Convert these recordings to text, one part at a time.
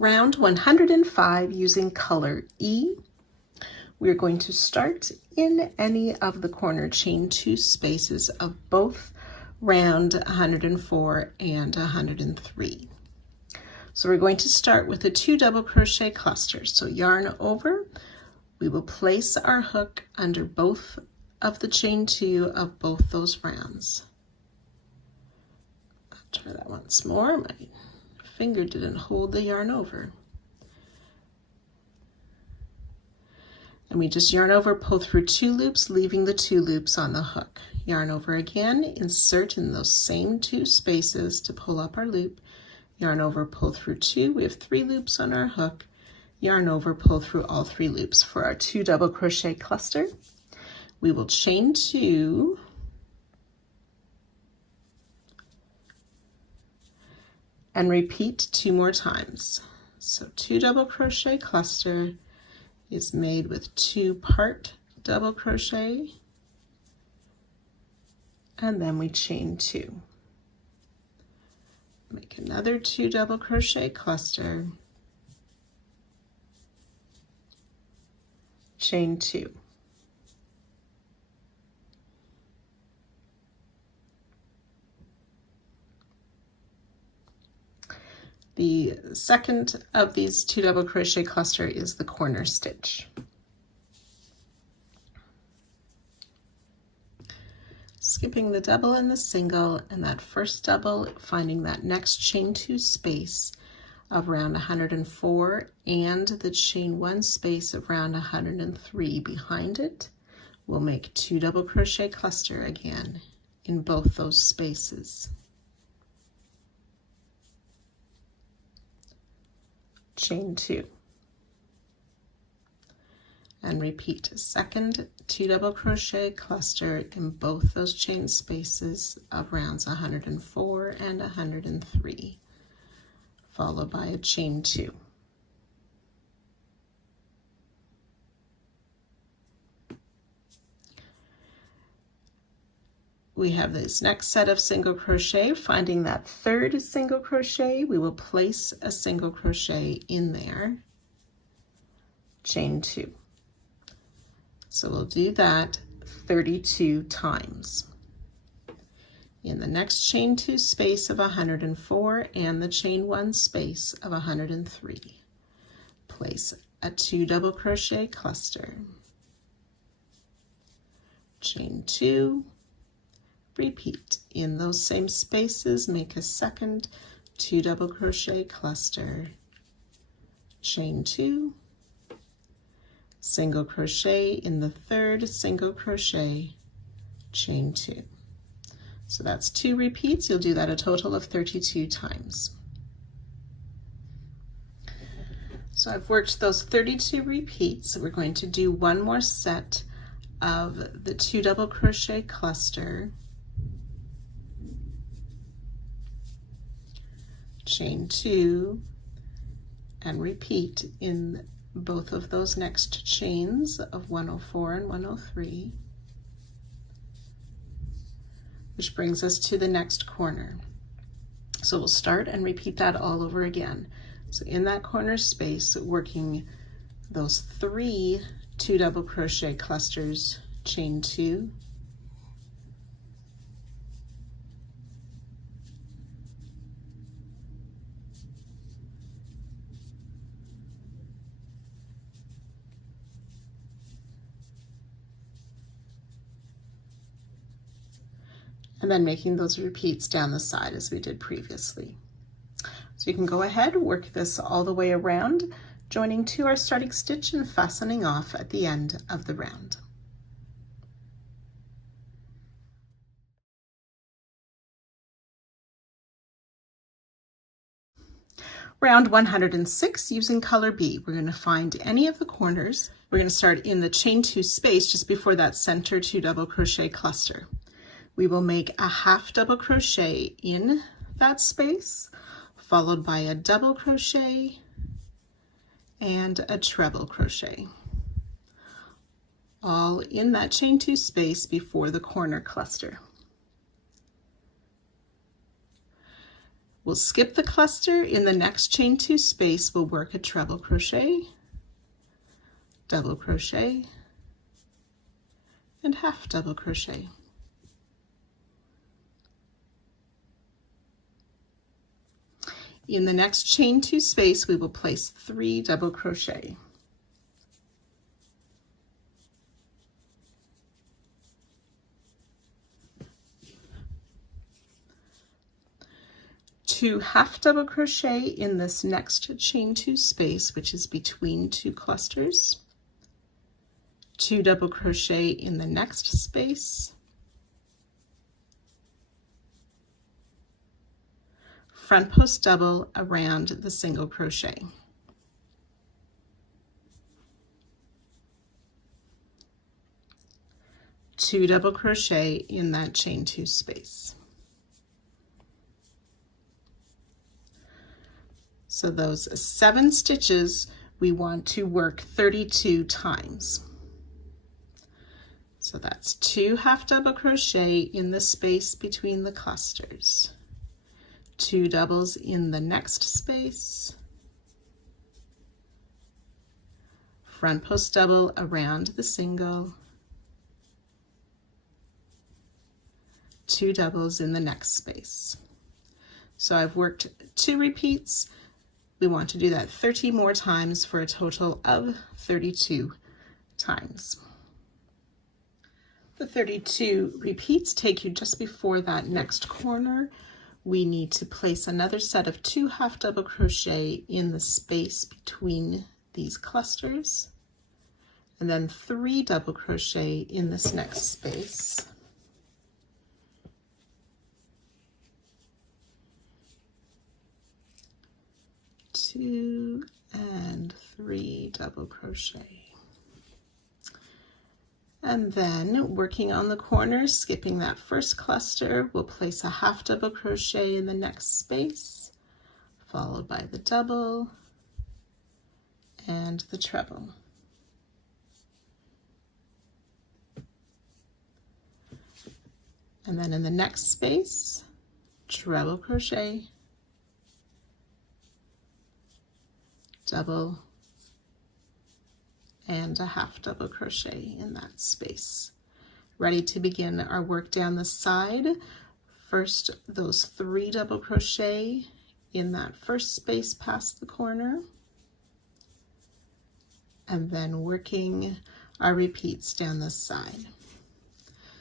Round 105 using color E. We're going to start in any of the corner chain 2 spaces of both round 104 and 103. So we're going to start with a 2 double crochet clusters. So yarn over, we will place our hook under both of the chain 2 of both those rounds. I'll try that once more. My finger didn't hold the yarn over. And we just yarn over, pull through 2 loops, leaving the 2 loops on the hook. Yarn over again, insert in those same 2 spaces to pull up our loop. Yarn over, pull through 2. We have 3 loops on our hook. Yarn over, pull through all 3 loops for our 2 double crochet cluster. We will chain 2, and repeat 2 more times. So 2 double crochet cluster is made with 2 part double crochet, and then we chain 2. Make another 2 double crochet cluster, chain 2. The second of these 2 double crochet cluster is the corner stitch. Skipping the double and the single, and that first double, finding that next chain 2 space of round 104 and the chain 1 space of round 103 behind it. We'll make 2 double crochet cluster again in both those spaces. Chain 2, and repeat second 2 double crochet cluster in both those chain spaces of rounds 104 and 103, followed by a chain 2. We have this next set of single crochet. Finding that third single crochet, we will place a single crochet in there, chain 2. So we'll do that 32 times. In the next chain 2 space of 104 and the chain 1 space of 103, place a 2 double crochet cluster, chain 2, repeat in those same spaces, make a second 2 double crochet cluster, chain 2, single crochet in the third single crochet, chain 2. So that's 2 repeats. You'll do that a total of 32 times. So I've worked those 32 repeats. We're going to do one more set of the 2 double crochet cluster, chain 2, and repeat in both of those next chains of 104 and 103, which brings us to the next corner. So we'll start and repeat that all over again. So in that corner space, working those 3 2 double crochet clusters, chain 2, and then making those repeats down the side as we did previously. So you can go ahead, work this all the way around, joining to our starting stitch and fastening off at the end of the round. Round 106 using color B. We're going to find any of the corners. We're going to start in the chain 2 space just before that center 2 double crochet cluster. We will make a half double crochet in that space, followed by a double crochet and a treble crochet, all in that chain 2 space before the corner cluster. We'll skip the cluster. In the next chain 2 space, we'll work a treble crochet, double crochet, and half double crochet. In the next chain 2 space, we will place 3 double crochet. Two half double crochet in this next chain 2 space, which is between 2 clusters. 2 double crochet in the next space. Front post double around the single crochet. Two double crochet in that chain 2 space. So those 7 stitches we want to work 32 times. So that's 2 half double crochet in the space between the clusters. 2 doubles in the next space. Front post double around the single. 2 doubles in the next space. So I've worked 2 repeats. We want to do that 30 more times for a total of 32 times. The 32 repeats take you just before that next corner. We need to place another set of 2 half double crochet in the space between these clusters, and then 3 double crochet in this next space. Two and 3 double crochet. And then working on the corner, skipping that first cluster, we'll place a half double crochet in the next space, followed by the double and the treble. And then in the next space, treble crochet, double, and a half double crochet in that space. Ready to begin our work down the side. First, those 3 double crochet in that first space past the corner, and then working our repeats down the side.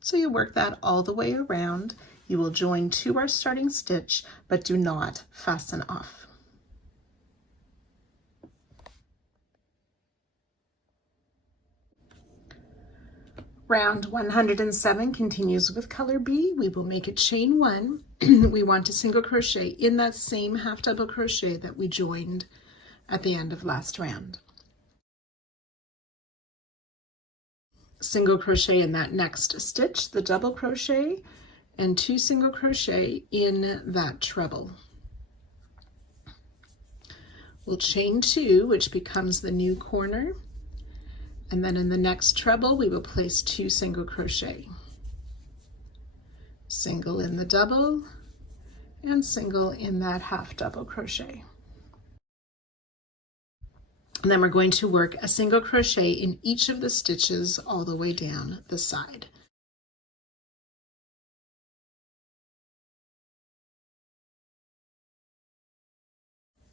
So you work that all the way around. You will join to our starting stitch, but do not fasten off. Round 107 continues with color B. We will make a chain 1. We want to single crochet in that same half double crochet that we joined at the end of last round. Single crochet in that next stitch, the double crochet, and 2 single crochet in that treble. We'll chain 2, which becomes the new corner. And then in the next treble, we will place 2 single crochet. Single in the double and single in that half double crochet. And then we're going to work a single crochet in each of the stitches all the way down the side.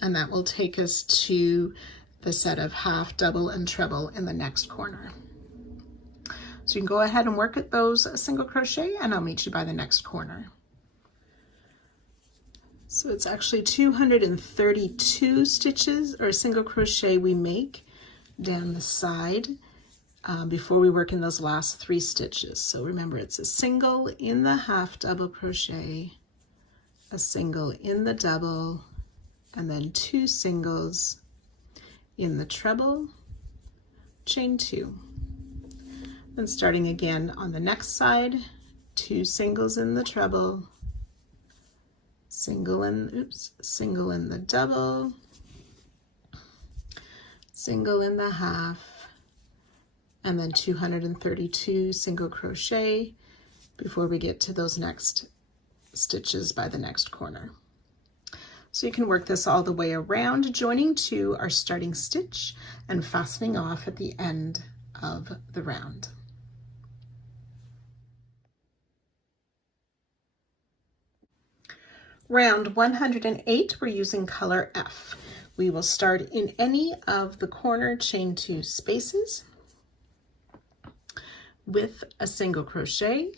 And that will take us to the set of half, double, and treble in the next corner. So you can go ahead and work at those single crochet, and I'll meet you by the next corner. So it's actually 232 stitches or single crochet we make down the side before we work in those last 3 stitches. So remember, it's a single in the half double crochet, a single in the double, and then 2 singles in the treble, chain 2. Then starting again on the next side, 2 singles in the treble, single in the double, single in the half, and then 232 single crochet before we get to those next stitches by the next corner. So you can work this all the way around, joining to our starting stitch and fastening off at the end of the round. Round 108, we're using color F. We will start in any of the corner chain 2 spaces with a single crochet,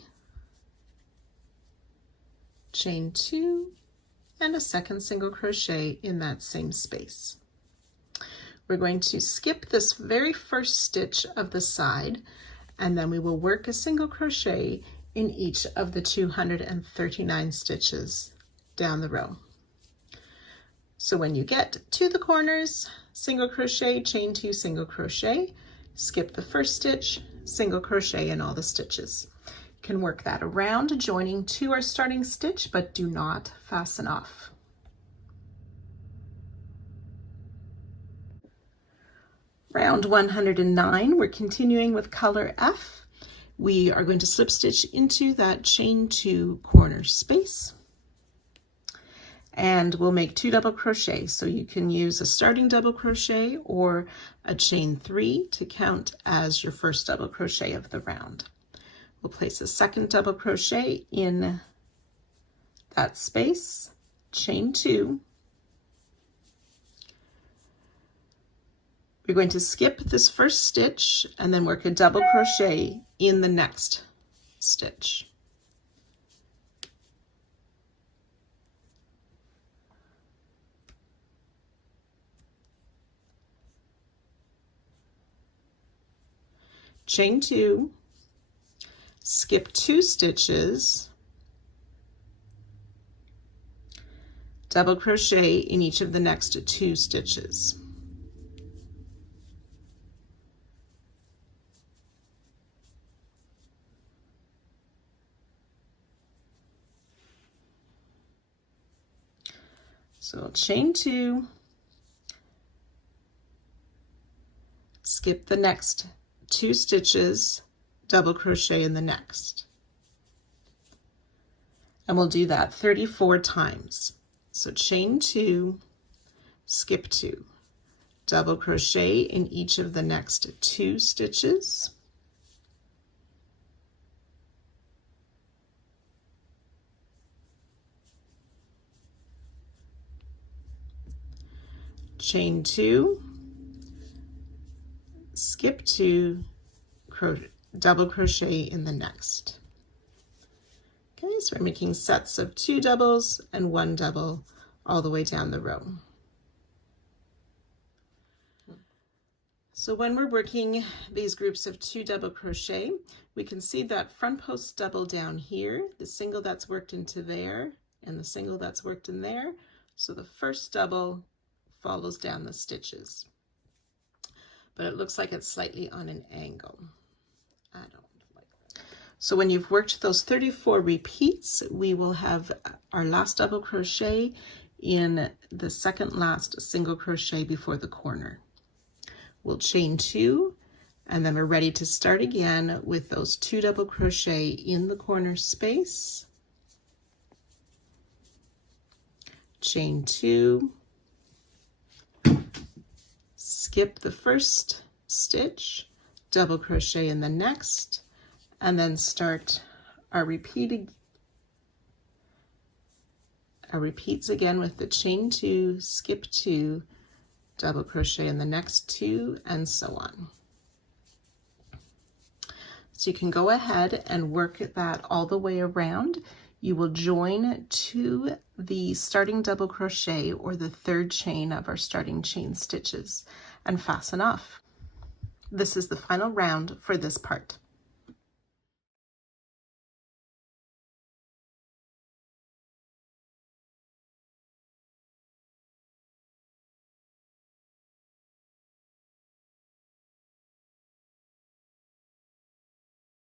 chain 2, and a second single crochet in that same space. We're going to skip this very first stitch of the side, and then we will work a single crochet in each of the 239 stitches down the row. So when you get to the corners, single crochet, chain 2, single crochet, skip the first stitch, single crochet in all the stitches. You can work that around, joining to our starting stitch, but do not fasten off. Round 109, we're continuing with color F. We are going to slip stitch into that chain 2 corner space, and we'll make 2 double crochet. So you can use a starting double crochet or a chain 3 to count as your first double crochet of the round. We'll place a second double crochet in that space, chain 2. We're going to skip this first stitch and then work a double crochet in the next stitch. Chain 2, skip 2 stitches, double crochet in each of the next 2 stitches. So chain 2, skip the next 2 stitches, double crochet in the next. And we'll do that 34 times. So chain 2, skip 2, double crochet in each of the next 2 stitches. Chain 2, skip 2, double crochet in the next. Okay, so we're making sets of 2 doubles and 1 double all the way down the row. So when we're working these groups of 2 double crochet, we can see that front post double down here, the single that's worked into there, and the single that's worked in there. So the first double follows down the stitches, but it looks like it's slightly on an angle. I don't like that. So when you've worked those 34 repeats, we will have our last double crochet in the second last single crochet before the corner. We'll chain 2, and then we're ready to start again with those 2 double crochet in the corner space, chain 2, skip the first stitch, double crochet in the next, and then start our repeats again with the chain 2, skip 2, double crochet in the next 2, and so on. So you can go ahead and work that all the way around. You will join to the starting double crochet or the 3rd chain of our starting chain stitches and fasten off. This is the final round for this part.